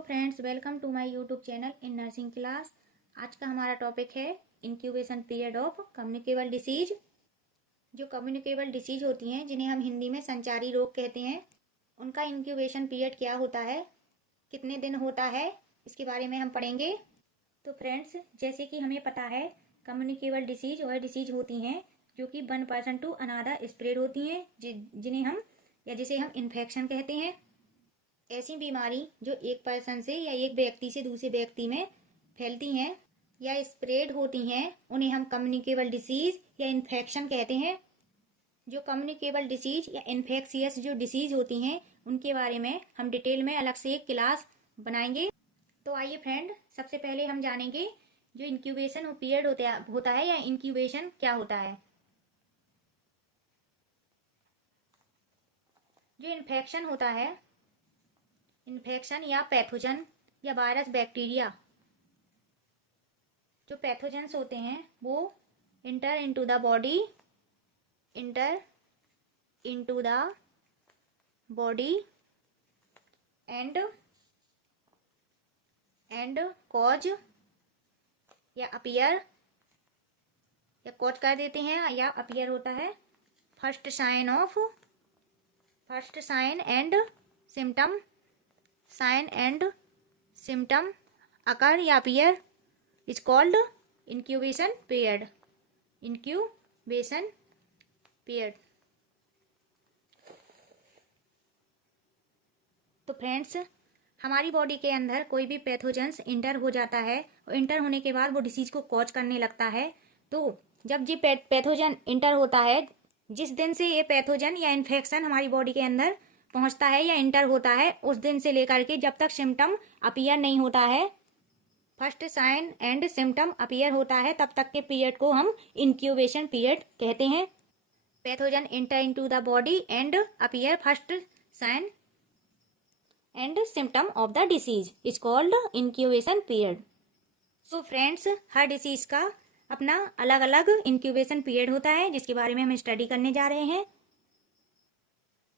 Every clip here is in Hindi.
Hello friends, welcome to my YouTube channel in nursing class. आज का हमारा टॉपिक है incubation period of communicable disease. जो कम्युनिकेबल डिसीज होती हैं, जिन्हें हम हिंदी में संचारी रोग कहते हैं, उनका इंक्यूबेशन पीरियड क्या होता है, कितने दिन होता है, इसके बारे में हम पढ़ेंगे। तो फ्रेंड्स, जैसे कि हमें पता है, कम्युनिकेबल डिसीज वह डिसीज होती हैं जो कि one person to another spread होती हैं, जिन्हें हम या जिसे हम इन्फेक्शन कहते हैं। ऐसी बीमारी जो एक पर्सन से या एक व्यक्ति से दूसरे व्यक्ति में फैलती हैं या स्प्रेड होती हैं, उन्हें हम कम्युनिकेबल डिसीज या इन्फेक्शन कहते हैं। जो कम्युनिकेबल डिसीज या इन्फेक्शियस जो डिसीज होती हैं, उनके बारे में हम डिटेल में अलग से एक क्लास बनाएंगे। तो आइए फ्रेंड, सबसे पहले हम जानेंगे जो इंक्यूबेशन पीरियड होता है या इंक्यूबेशन क्या होता है। जो इन्फेक्शन होता है, इन्फेक्शन या पैथोजन या वायरस बैक्टीरिया, जो पैथोजेंस होते हैं वो inter into the body and cause या अपीयर या कॉज कर देते हैं या अपीयर होता है। फर्स्ट साइन एंड सिम्टम अकर या appear is called incubation period. तो फ्रेंड्स, हमारी बॉडी के अंदर कोई भी पैथोजेंस इंटर हो जाता है और इंटर होने के बाद वो डिसीज को कॉज करने लगता है। तो जब ये पैथोजन इंटर होता है, जिस दिन से ये पैथोजन या इन्फेक्शन हमारी बॉडी के अंदर पहुंचता है या इंटर होता है, उस दिन से लेकर के जब तक सिम्टम अपीयर नहीं होता है, first sign and symptom appear होता है, तब तक के पीरियड को हम इंक्यूबेशन पीरियड कहते हैं। Pathogen enter into the body and appear first sign and symptom of the disease is called incubation period. So friends, हर डिसीज का अपना अलग अलग इंक्यूबेशन पीरियड होता है, जिसके बारे में हम स्टडी करने जा रहे हैं।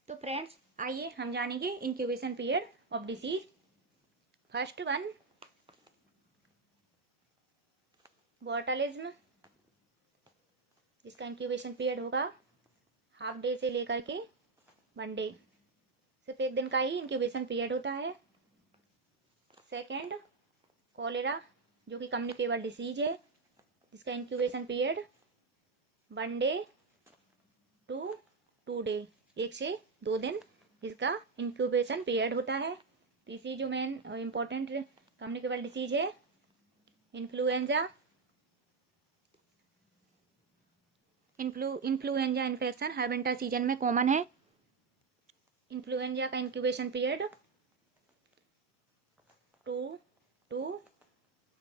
तो फ्रेंड्स, आइए हम जानेंगे incubation period of disease. First one, botulism, जिसका इंक्यूबेशन पीरियड होगा हाफ डे से लेकर के 1 डे, सिर्फ 1 दिन का ही इंक्यूबेशन पीरियड होता है। सेकेंड, कॉलेरा, जो कि कम्युनिकेबल डिसीज है, जिसका incubation period 1 day to 2 day, 1 से 2 दिन इसका इंक्यूबेशन पीरियड होता है। तीसरी जो मेन इंपॉर्टेंट कम्युनिकेबल डिसीज है, इन्फ्लुएंजा इन्फेक्शन हर विंटर सीजन में कॉमन है। इन्फ्लुएंजा का incubation period 2 to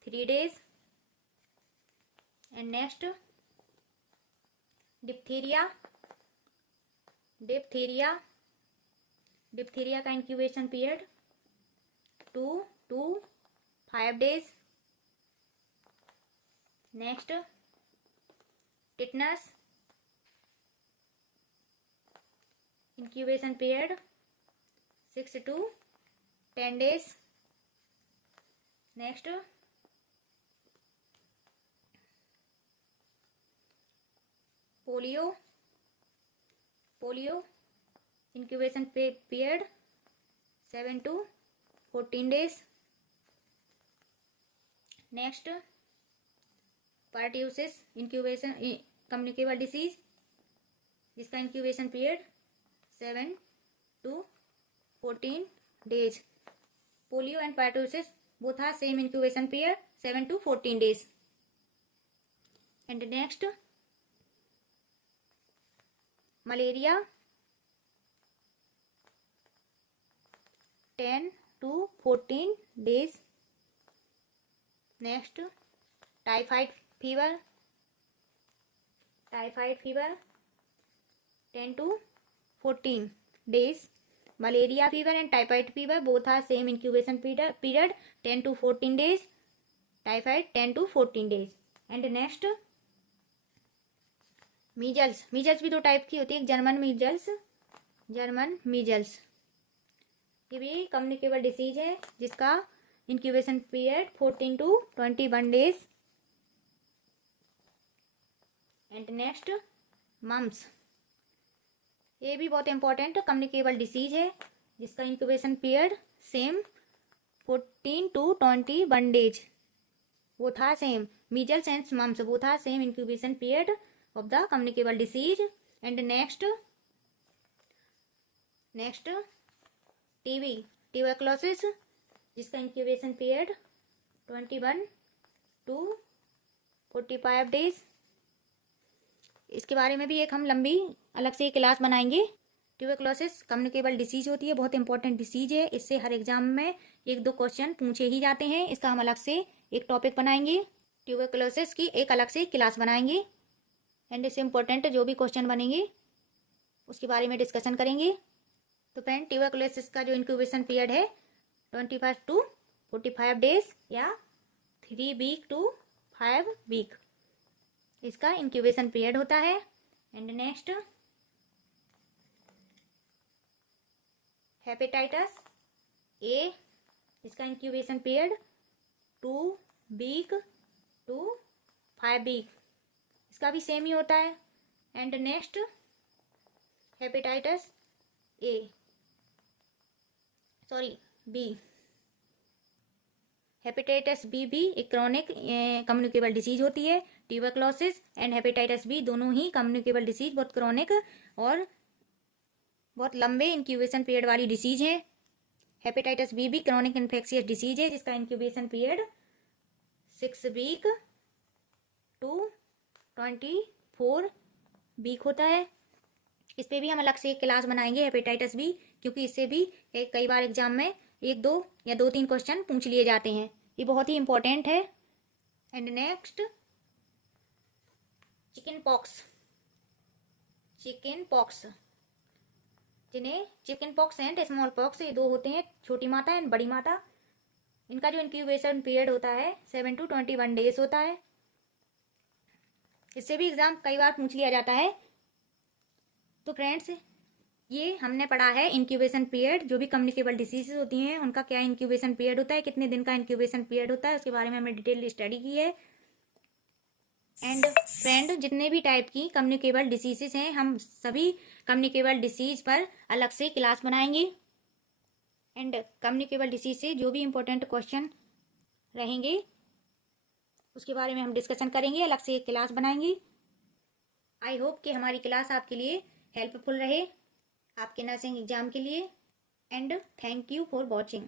3 days। And next, diphtheria का incubation period 2 to 5 days। Next, tetanus, incubation period 6 to 10 days। Next, polio incubation period 7 to 14 days। Next, pertussis incubation communicable disease, जिसका incubation period 7 to 14 days। Polio and pertussis both are same incubation period 7 to 14 days। and next, malaria 10 to 14 days। next, typhoid fever 10 to 14 days। malaria fever and typhoid fever both are same incubation period 10 to 14 days। typhoid 10 to 14 days। and next, measles भी 2 टाइप की होती है, एक जर्मन मीजल्स ये भी कम्युनिकेबल डिसीज है जिसका incubation period 14 to 21 days। And next mumps, ये भी बहुत इंपॉर्टेंट कम्युनिकेबल डिसीज है जिसका incubation period same 14 to 21 days। वो था सेम, मीजल्स एंड मम्स वो था same incubation period of the communicable disease. And next TB, tuberculosis, जिसका इंक्यूबेशन पीरियड 21 to 45 days। इसके बारे में भी एक हम लंबी अलग से एक क्लास बनाएंगे। ट्यूबरकुलोसिस कम्युनिकेबल डिसीज होती है, बहुत इंपॉर्टेंट डिसीज है। इससे हर एग्जाम में 1-2 क्वेश्चन पूछे ही जाते हैं। इसका हम अलग से एक टॉपिक बनाएंगे, ट्यूबरकुलोसिस की एक अलग से क्लास बनाएंगे। एंड इससे इंपॉर्टेंट जो भी क्वेश्चन बनेंगे उसके बारे में डिस्कशन करेंगे। तो फ्रेंड, ट्यूबरकुलोसिस का जो इंक्यूबेशन पीरियड है 25 to 45 days या 3 week to 5 week, इसका इंक्यूबेशन पीरियड होता है। एंड नेक्स्ट हेपेटाइटिस ए, इसका incubation period 2 week to 5 week, इसका भी सेम ही होता है। And next hepatitis B, hepatitis B भी एक क्रॉनिक कम्युनिकेबल डिसीज होती है। ट्यूबरकुलोसिस एंड हेपेटाइटिस बी दोनों ही कम्युनिकेबल डिसीज, बहुत क्रॉनिक और बहुत लंबे इंक्यूबेशन पीरियड वाली डिसीज है। हेपेटाइटिस बी भी क्रॉनिक इन्फेक्शियस डिसीज है जिसका incubation period 6 week to 24 week होता है। इस पे भी हम अलग से एक क्लास बनाएंगे हेपेटाइटिस बी, क्योंकि इससे भी कई बार एग्जाम में 1-2 या 2-3 क्वेश्चन पूछ लिए जाते हैं। ये बहुत ही इंपॉर्टेंट है। एंड नेक्स्ट चिकन पॉक्स, जिन्हें chicken pox and small pox, ये 2 होते हैं, छोटी माता एंड बड़ी माता। इनका जो इंक्यूबेशन पीरियड होता है 7 to 21 days होता है। इससे भी एग्जाम कई बार पूछ लिया जाता है। तो फ्रेंड्स, ये हमने पढ़ा है इंक्यूबेशन पीरियड, जो भी कम्युनिकेबल डिसीजेज होती हैं उनका क्या इंक्यूबेशन पीरियड होता है, कितने दिन का इंक्यूबेशन पीरियड होता है, उसके बारे में हमने डिटेल स्टडी की है। एंड फ्रेंड, जितने भी टाइप की कम्युनिकेबल डिसीजेज हैं, हम सभी कम्युनिकेबल डिसीज पर अलग से क्लास बनाएंगे। एंड कम्युनिकेबल डिसीज से जो भी इंपॉर्टेंट क्वेश्चन रहेंगे उसके बारे में हम डिस्कशन करेंगे, अलग से एक क्लास बनाएंगे। आई होप कि हमारी क्लास आपके लिए हेल्पफुल रहे आपके नर्सिंग एग्जाम के लिए। And thank you for watching.